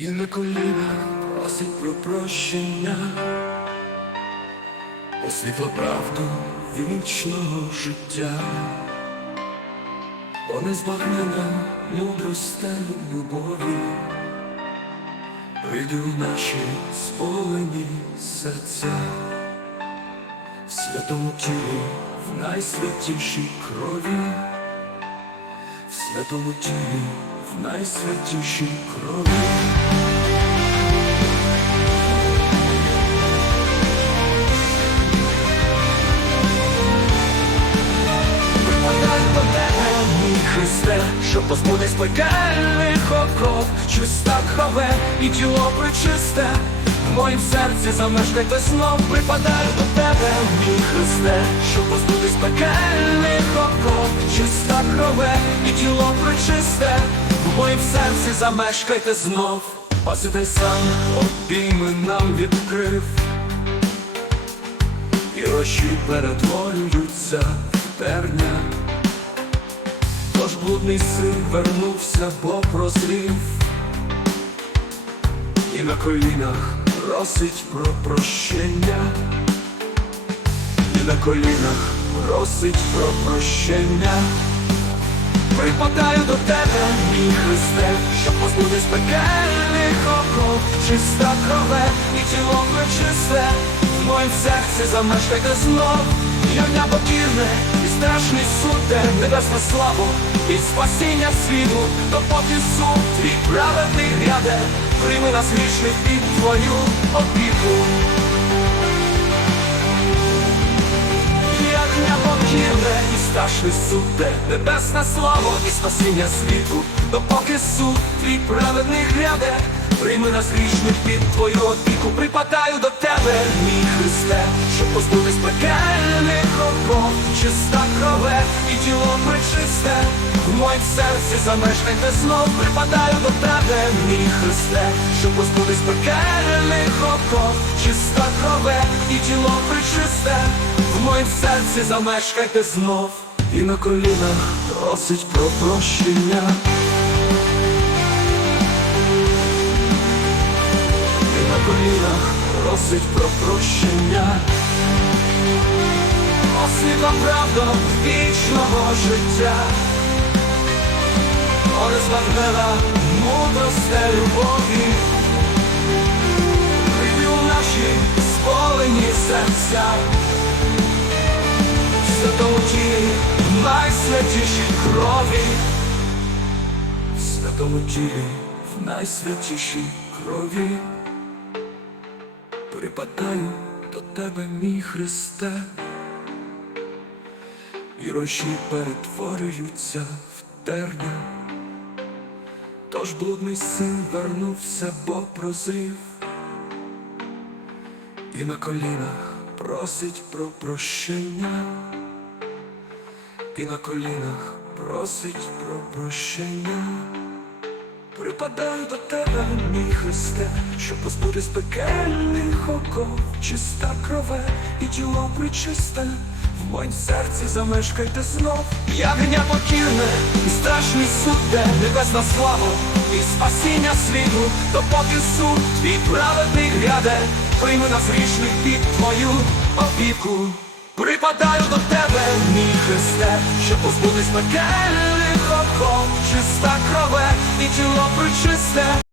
І на коліна просить про прощення, у світло правду вічного життя, о незбагнена мудросте любові, прийди в наші сполені серця, в святому тілі, в найсвятішій крові, в святому тілі, в найсвятішій крові. Христе, що позбудись пекельних оков, чиста крове і тіло причисте, в моїм серці замешкайте знов, припадаю до тебе, мій Христе, що позбудись пекельних оков, чиста крове і тіло причисте, в моїм серці замешкайте знов, Спаситель сам обійми нам відкрив. І рощі перетворюються блудний син вернувся, бо прозрів, і на колінах просить про прощення, і на колінах просить про прощення. Припадаю до тебе, мій Христе, щоб позбутись пекельних оков, чиста крове і тіло причисте, в моїм серці замешкайте знов, Ягня покірне і страшний суд, де небесна славу і спасіння світу, допоки суд твій праведний гряде, прийми нас грішних під твою опіку. Ягня покірне і страшний суд, небесна слава і спасіння світу, допоки суд твій праведний гряде, прийми нас грішних під твою опіку, припадаю до тебе, мій Христе, щоб позбутись пекельних оков, чиста крове і тіло причисте, в моїм серці замешкайте знов, припадаю до тебе, мій Христе, щоб позбутись пекельних оков, чиста крове і тіло причисте, в моїм серці замешкайте знов, і на колінах просить про прощення. Колінах просить про прощення. Освітла правда вічного життя. О, незбагнена мудросте любові. У наші сполені серця. В найсвятішій крові. Святому тілі в найсвятішій крові. Припадаю до тебе, мій Христе, і рощі перетворюються в терня. Тож блудний син вернувся, бо прозрів, і на колінах просить про прощення, і на колінах просить про прощення. Припадаю до тебе, мій Христе, щоб позбутись пекельних оков, чиста крове і тіло причисте, в моїм серці замешкайте знов. Ягня покірне і страшний суд, де небесна слава і спасіння світу, допоки суд твій праведний гряде, прийми нас грішних під твою опіку. Припадаю до тебе, мій Христе, щоб позбутись пекельних оков, чиста крове і тіло причисте.